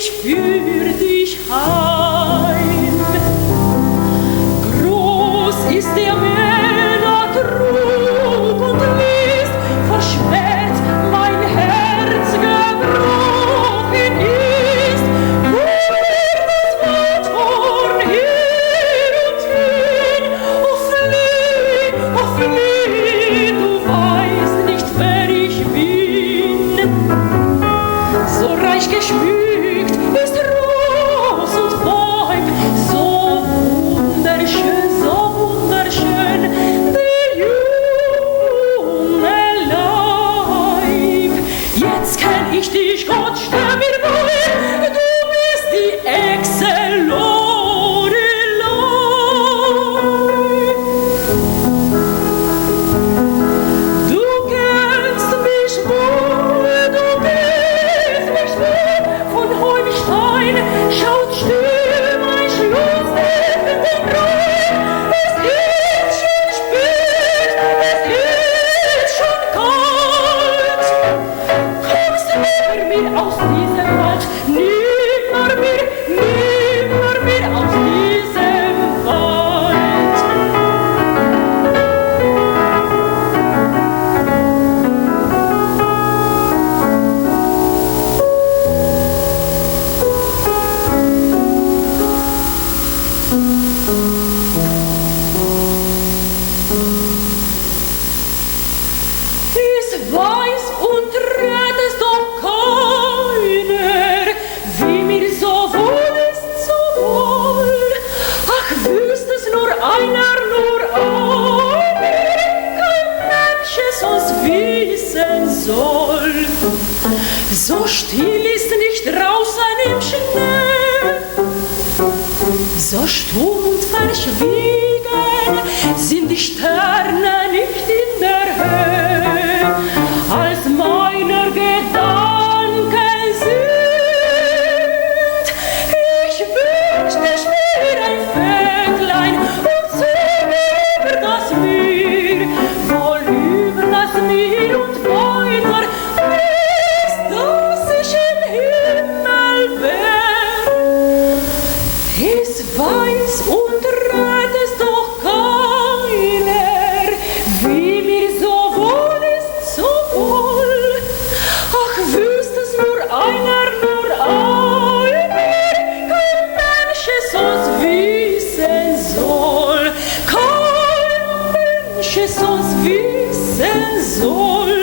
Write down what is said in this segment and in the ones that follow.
ich führ dich heim. Groß ist der Männer Trug und List, verschmäht mein Herz gebrochen ist. Wo das Wort hin und hin, oh flieh, du weißt nicht, wer ich bin. So reich geschmückt ist Ros und Weib, so wunderschön, der junge Leib. Jetzt kenn ich dich, Gott, stell mir bei, du bist die Echse Lorelei. Du kennst mich wohl, du kennst mich wohl, von Holstein schaut still mein Schloss neben dem Rhein. Es ist schon spät, es ist schon kalt. Kommst nimmer mehr aus diesem Wald, nimmer mehr aus diesem Wald. Es weiß und rät es doch keiner, wie mir so wohl ist, so wohl. Ach, wüsste es nur einer, kein Mensch es uns wissen soll. So still ist nicht draußen im Schnee, so stumm und verschwiegen sind die Sterne nicht in der Höhe, als meiner Gedanken sind. Ich wünschte, ich wär ein Vöglein und zöge über das Meer, wohl über das Meer und weiter, bis dass ich im Himmel wär. Es weiß und rät es doch keiner, wie mir so wohl ist, so wohl. Ach, wüsste es nur einer, kein Mensch es uns wissen soll. Kein Mensch es uns wissen soll.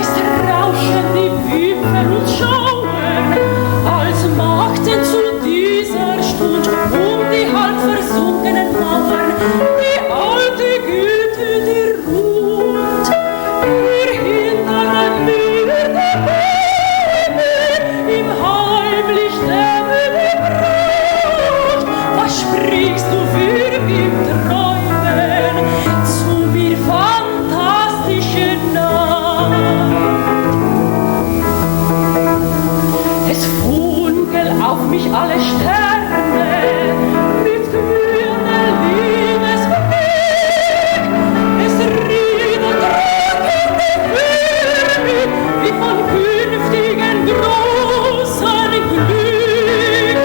Es rauschen die Wipfel und schauen, als machten zu dieser Stund die halb versunkenen Mauern, die alte Güte, die ruht. Ihr hinteren Müde Bäume im heimlich dämmenden Brot. Was sprichst du für im Träumen zu mir, fantastische Nacht? Es funkeln auf mich alle Sterne mit glühender Liebesblick. Es riet und drückte wie von künftigen großen Glück.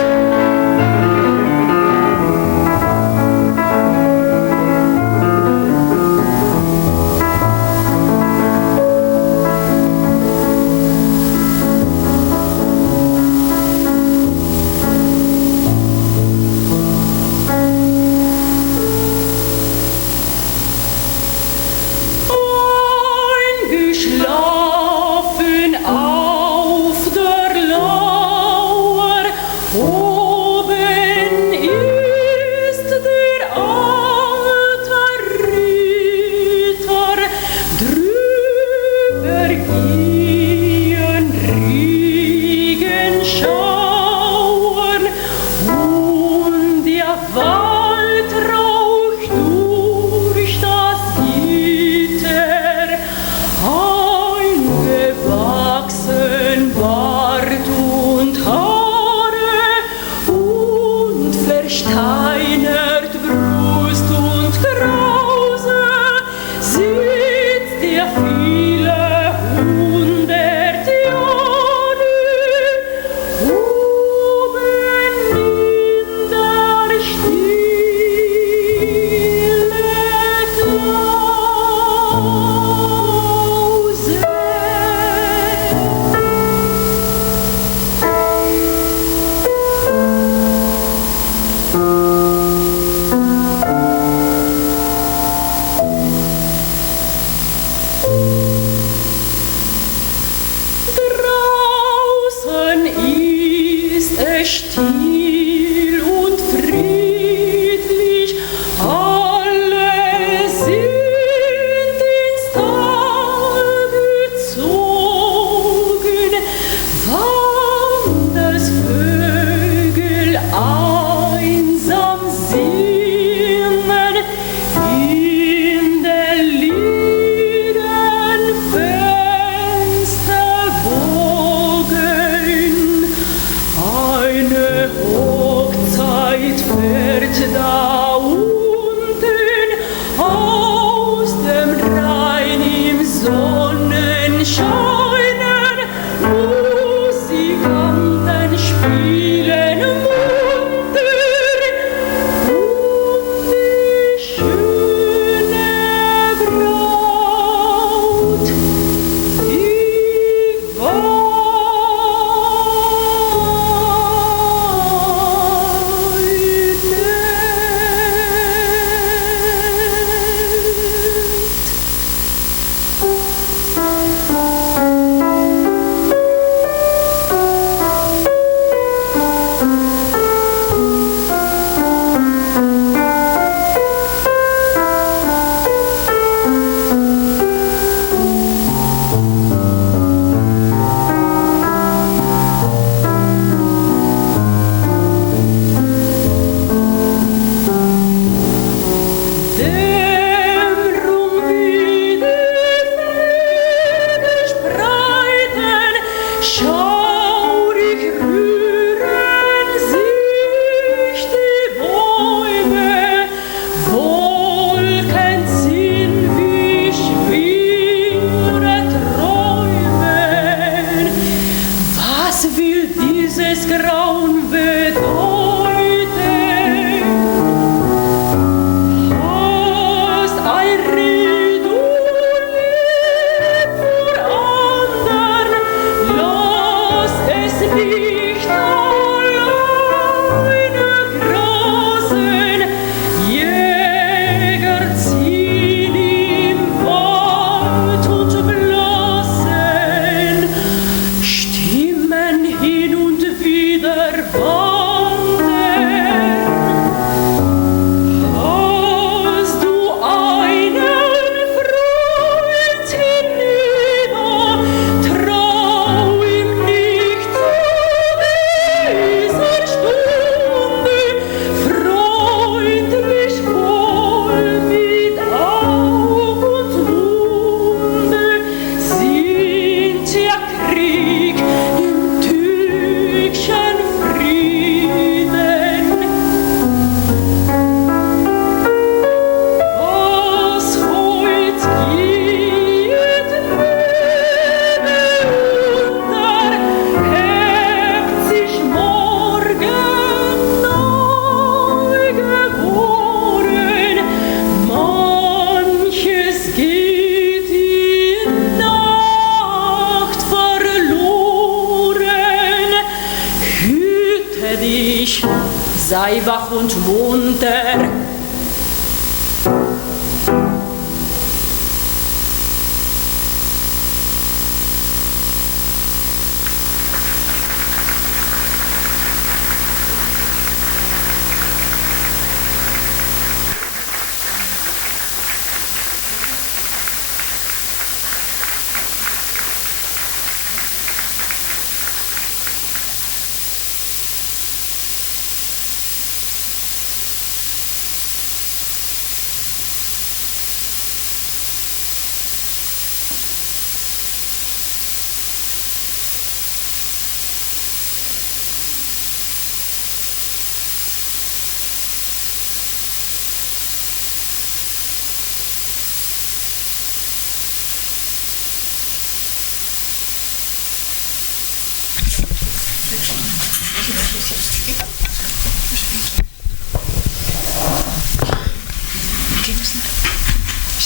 sei wach und munter.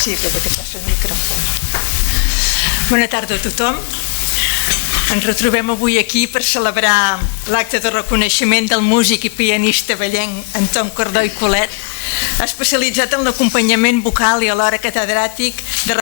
Sí, que passa el micròfon. Bona tarda a tothom. Ens retrobem avui aquí per celebrar l'acte de reconeixement del músic i pianista vallenc Anton Cardó i Colet, especialitzat en l'acompanyament vocal i alhora catedràtic de